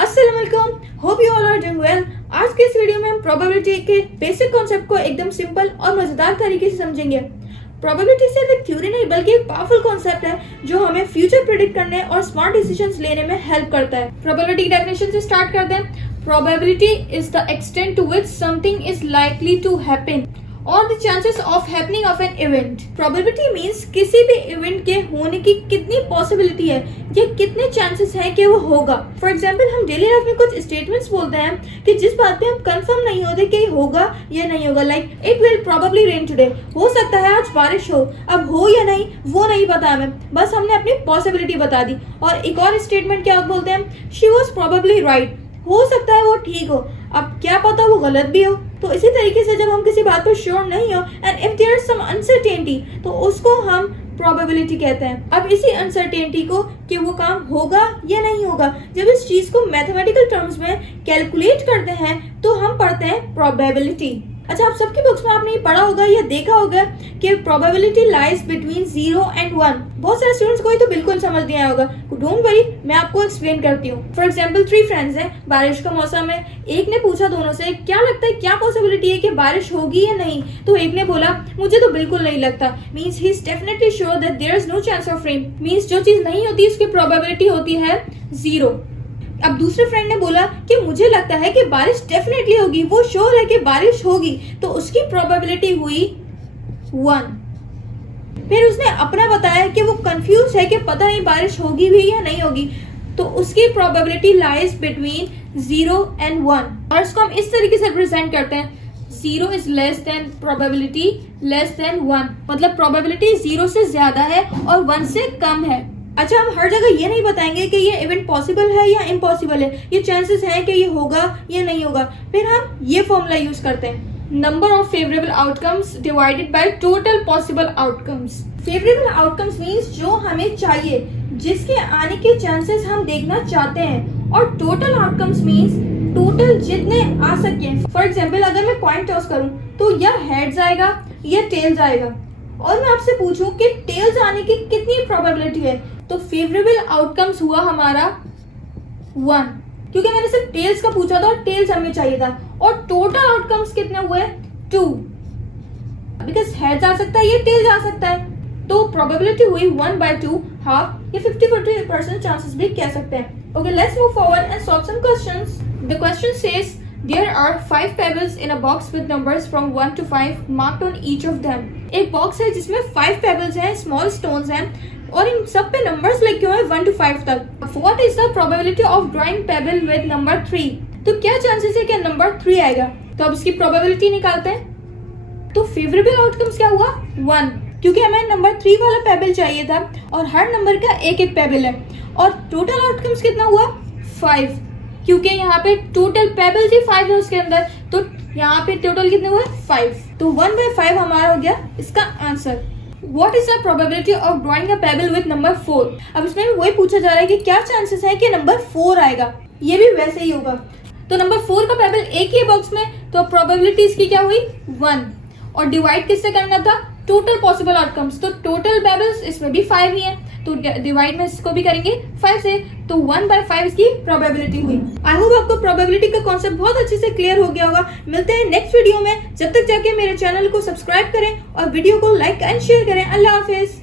अस्सलाम वालेकुम, hope you all are doing well. आज के इस वीडियो में हम प्रोबेबिलिटी के बेसिक कॉन्सेप्ट को एकदम सिंपल और मजेदार तरीके से समझेंगे। प्रोबेबिलिटी सिर्फ एक थ्योरी नहीं बल्कि एक पावरफुल कॉन्सेप्ट है जो हमें फ्यूचर प्रेडिक्ट करने और स्मार्ट डिसीजंस लेने में हेल्प करता है। प्रोबेबिलिटी की डेफिनेशन से स्टार्ट करते हैं। Probability is the extent to which something is likely to happen और the chances of happening of an event. Probability means किसी भी इवेंट के होने की कितनी पॉसिबिलिटी है या कितने चांसेस हैं कि वो होगा। फॉर एग्जांपल हम डेली लाइफ में कुछ स्टेटमेंट्स बोलते हैं कि जिस बात पे हम कंफर्म नहीं होते कि होगा या नहीं होगा। Like it will probably rain today, हो सकता है आज बारिश हो, अब हो या नहीं वो नहीं पता हमें, बस हमने अपनी पॉसिबिलिटी बता दी। और एक और स्टेटमेंट क्या बोलते हैं, शी वॉज प्रोबेबली राइट, हो सकता है वो ठीक हो, अब क्या पता वो गलत भी हो। तो इसी तरीके से जब हम किसी बात पर श्योर नहीं हो and if there is some uncertainty तो उसको हम प्रोबेबिलिटी कहते हैं। अब इसी अनसर्टेनिटी को कि वो काम होगा या नहीं होगा, जब इस चीज को मैथमेटिकल टर्म्स में कैलकुलेट करते हैं तो हम पढ़ते हैं प्रोबेबिलिटी। अच्छा, आप सबकी बुक्स में आपने ये पढ़ा होगा या देखा होगा कि प्रोबेबिलिटी लाइज बिटवीन 0 and 1। बहुत सारे स्टूडेंट्स को ये तो बिल्कुल समझ नहीं आया होगा। डोंट वरी, मैं आपको एक्सप्लेन करती हूँ। फॉर एग्जांपल 3 फ्रेंड्स हैं, बारिश का मौसम है। एक ने पूछा दोनों से क्या लगता है, क्या पॉसिबिलिटी है कि बारिश होगी या नहीं। तो एक ने बोला मुझे तो बिल्कुल नहीं लगता, means he is definitely sure that there is no chance of rain, means जो चीज नहीं होती उसकी प्रोबेबिलिटी होती है 0। अब दूसरे फ्रेंड ने बोला कि मुझे लगता है कि बारिश डेफिनेटली होगी, वो श्योर है कि बारिश होगी, तो उसकी प्रोबेबिलिटी हुई 1। फिर उसने अपना बताया कि वो कंफ्यूज है कि पता नहीं बारिश होगी भी या नहीं होगी, तो उसकी प्रोबेबिलिटी लाइज बिटवीन 0 and 1। और इसको हम इस तरीके से रिप्रेजेंट करते हैं, 0 is less than probability less than 1, मतलब प्रोबेबिलिटी 0 से ज्यादा है और 1 से कम है। अच्छा, हम हर जगह ये नहीं बताएंगे कि ये इवेंट पॉसिबल है या इम्पॉसिबल है, ये चांसेस है कि ये होगा या नहीं होगा। फिर हम ये फॉर्मूला यूज करते हैं, number of favourable outcomes divided by total possible outcomes. Favourable outcomes means जो हमें चाहिए, जिसके आने के चांसेस हम देखना चाहते हैं, और टोटल आउटकम्स मींस टोटल जितने आ सके। फॉर एग्जाम्पल अगर मैं कॉइन टॉस करूं तो या हेड्स आएगा या टेल्स आएगा, और मैं आपसे पूछूं कि टेल्स आने की कितनी प्रोबेबिलिटी है, तो फेवरेबल आउटकम्स हुआ हमारा 1, क्योंकि मैंने सिर्फ टेल्स का पूछा था और टेल्स हमें चाहिए था। और टोटल आउटकम्स कितने हुए 2, बिकॉज हेड्स आ सकता है या टेल्स आ सकता है, तो प्रोबेबिलिटी हुई 1/2, हाफ या 50-40% चांसेस भी कह सकते हैं। Okay, let's move forward and solve some questions. The question says there are 5 pebbles in a box with numbers from 1 to 5 marked on each of them। एक बॉक्स है जिसमें 5 पेबल्स हैं, स्मॉल स्टोन्स हैं, और इन सब पे नंबर्स लिखे हुए हैं 1 to 5 तक। What is the probability of drawing payable with number 3? तो क्या चांसेस है कि नंबर 3 आएगा, तो अब इसकी प्रोबेबिलिटी निकालते हैं। तो फेवरेबल आउटकम्स क्या हुआ 1, क्योंकि हमें नंबर 3 वाला पेबल चाहिए था और हर नंबर का एक एक पेबल है। और टोटल आउटकम्स कितना हुआ 5, क्योंकि यहाँ पे टोटल पेबल्स ही 5 है उसके अंदर, तो यहाँ पे टोटल कितने हुए 5, तो 1/5 हमारा हो गया इसका answer. What is the probability of drawing a pebble with number 4? अब इसमें भी वही पूछा जा रहा है कि क्या चांसेस है कि नंबर 4 आएगा, ये भी वैसे ही होगा। तो नंबर 4 का पेबल एक ही बॉक्स में, तो प्रोबेबिलिटी इसकी क्या हुई 1, और डिवाइड किससे करना था, टोटल पॉसिबल आउटकम्स, तो टोटल पेबल्स इसमें भी 5 ही है, तो डिवाइड में इसको भी करेंगे 5 से, तो 1/5 इसकी प्रोबेबिलिटी हुई। आई होप आपको प्रोबेबिलिटी का कॉन्सेप्ट बहुत अच्छे से क्लियर हो गया होगा। मिलते हैं नेक्स्ट वीडियो में, जब तक जाके मेरे चैनल को सब्सक्राइब करें और वीडियो को लाइक एंड शेयर करें। अल्लाह हाफिज।